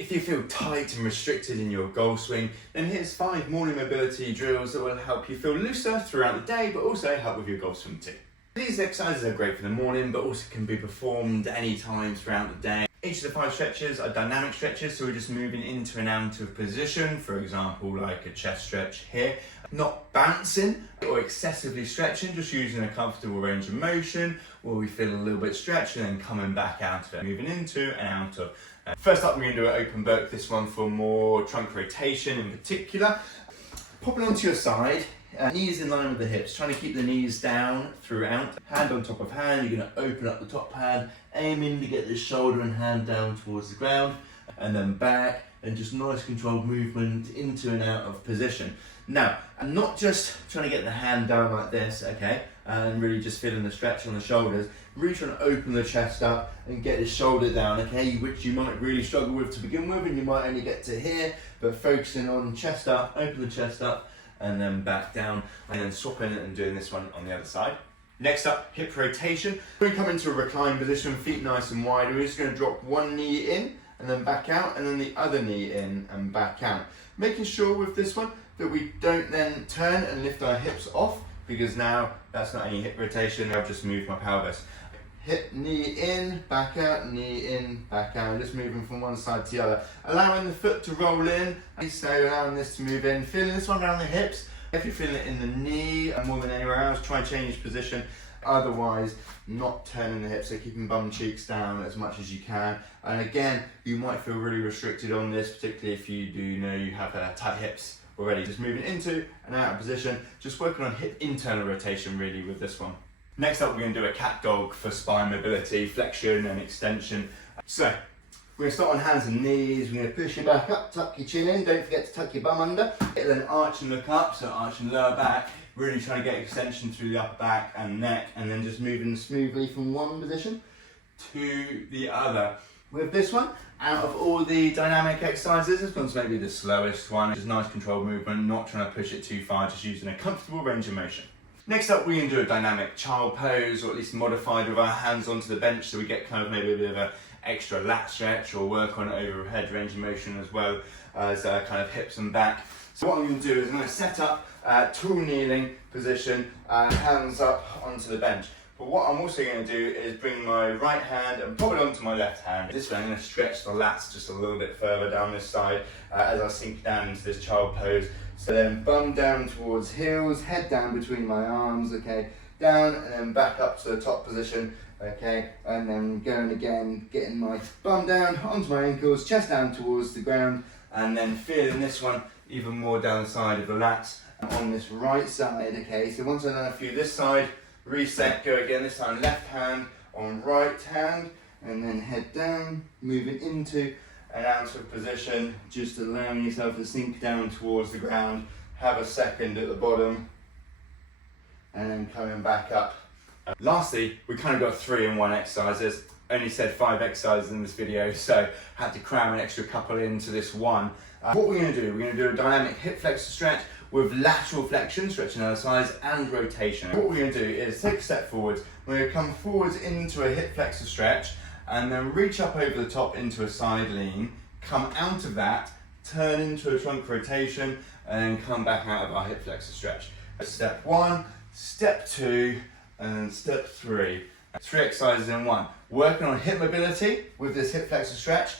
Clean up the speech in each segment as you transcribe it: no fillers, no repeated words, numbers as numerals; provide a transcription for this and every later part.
If you feel tight and restricted in your golf swing, then here's 5 morning mobility drills that will help you feel looser throughout the day, but also help with your golf swing too. These exercises are great for the morning, but also can be performed any time throughout the day. Each of the 5 stretches are dynamic stretches, so we're just moving into and out of position, for example, like a chest stretch here. Not bouncing or excessively stretching, just using a comfortable range of motion where we feel a little bit stretched and then coming back out of it, moving into and out of. First up, we're going to do an open book, this one for more trunk rotation in particular. Popping onto your side, knees in line with the hips, trying to keep the knees down throughout. Hand on top of hand, you're going to open up the top hand, aiming to get the shoulder and hand down towards the ground, and then back, and just nice controlled movement into and out of position. Now, I'm not just trying to get the hand down like this, okay, and really just feeling the stretch on the shoulders, really trying to open the chest up and get the shoulder down, okay, which you might really struggle with to begin with, and you might only get to here, but focusing on chest up, open the chest up, and then back down, and then swapping it and doing this one on the other side. Next up, hip rotation. When we come into a reclined position, feet nice and wide, we're just going to drop one knee in, and then back out, and then the other knee in and back out. Making sure with this one that we don't then turn and lift our hips off, because now that's not any hip rotation, I've just moved my pelvis. Hip, knee in, back out, knee in, back out, just moving from one side to the other. Allowing the foot to roll in, so allowing this to move in. Feeling this one around the hips. If you're feeling it in the knee more than anywhere else, try and change position. Otherwise, not turning the hips, so keeping bum cheeks down as much as you can. And again, you might feel really restricted on this, particularly if you do know you have tight hips already. Just moving into and out of position, just working on hip internal rotation really with this one. Next up, we're going to do a cat dog for spine mobility, flexion and extension. So, we're going to start on hands and knees. We're going to push your back up, tuck your chin in, don't forget to tuck your bum under. Then arch and look up, so arch and lower back. Really trying to get extension through the upper back and neck, and then just moving smoothly from one position to the other. With this one, out of all the dynamic exercises, this one's maybe the slowest one. Just nice controlled movement, not trying to push it too far, just using a comfortable range of motion. Next up, we're going to do a dynamic child pose, or at least modified with our hands onto the bench, so we get kind of maybe a bit of an extra lat stretch, or work on overhead range of motion as well as kind of hips and back. So what I'm going to do is I'm going to set up tall kneeling position, hands up onto the bench. But what I'm also going to do is bring my right hand and pop it onto my left hand. This way I'm going to stretch the lats just a little bit further down this side as I sink down into this child pose. So then bum down towards heels, head down between my arms, okay, down and then back up to the top position, okay, and then going again, getting my bum down onto my ankles, chest down towards the ground, and then feeling this one even more down the side of the lats on this right side, okay. So once I've done a few this side, reset, go again, this time left hand on right hand, and then head down, moving into and out of position, just allowing yourself to sink down towards the ground, have a second at the bottom, and then coming back up. Lastly, we kind of got 3-in-1 exercises. Only said 5 exercises in this video, so had to cram an extra couple into this one. What we're going to do, we're going to do a dynamic hip flexor stretch with lateral flexion, stretching out the sides, and rotation. What we're going to do is take a step forwards. We're going to come forwards into a hip flexor stretch, and then reach up over the top into a side lean, come out of that, turn into a trunk rotation, and then come back out of our hip flexor stretch. Step 1, step 2, and then step 3. 3 exercises in one. Working on hip mobility with this hip flexor stretch,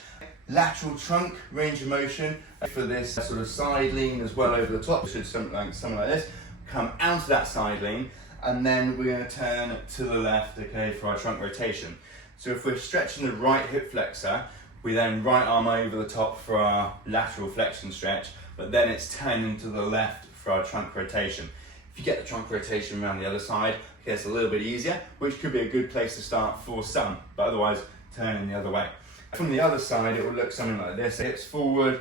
lateral trunk range of motion for this sort of side lean as well over the top, should something like this. Come out of that side lean, and then we're going to turn to the left, okay, for our trunk rotation. So if we're stretching the right hip flexor, we then right arm over the top for our lateral flexion stretch, but then it's turning to the left for our trunk rotation. If you get the trunk rotation around the other side, it gets a little bit easier, which could be a good place to start for some, but otherwise turning the other way. From the other side, it will look something like this. Hips forward,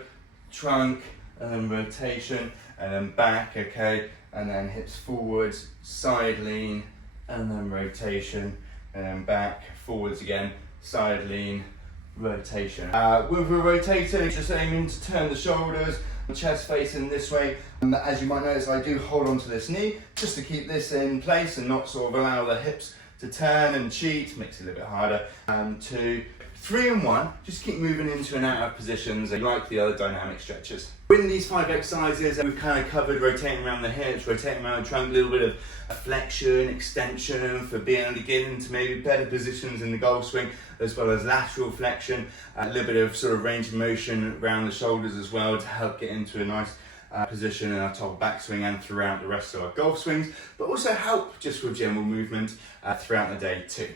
trunk, and then rotation, and then back, okay, and then hips forwards, side lean, and then rotation, and then back, forwards again, side lean, rotation. With a rotator, just aiming to turn the shoulders, the chest facing this way. As you might notice, I do hold onto this knee just to keep this in place and not sort of allow the hips to turn and cheat, makes it a little bit harder. To 3 and 1, just keep moving into and out of positions like the other dynamic stretches. In these 5 exercises, we've kind of covered rotating around the hips, rotating around the trunk, a little bit of flexion, extension for being able to get into maybe better positions in the golf swing, as well as lateral flexion, a little bit of sort of range of motion around the shoulders as well to help get into a nice position in our top backswing and throughout the rest of our golf swings, but also help just with general movement throughout the day too.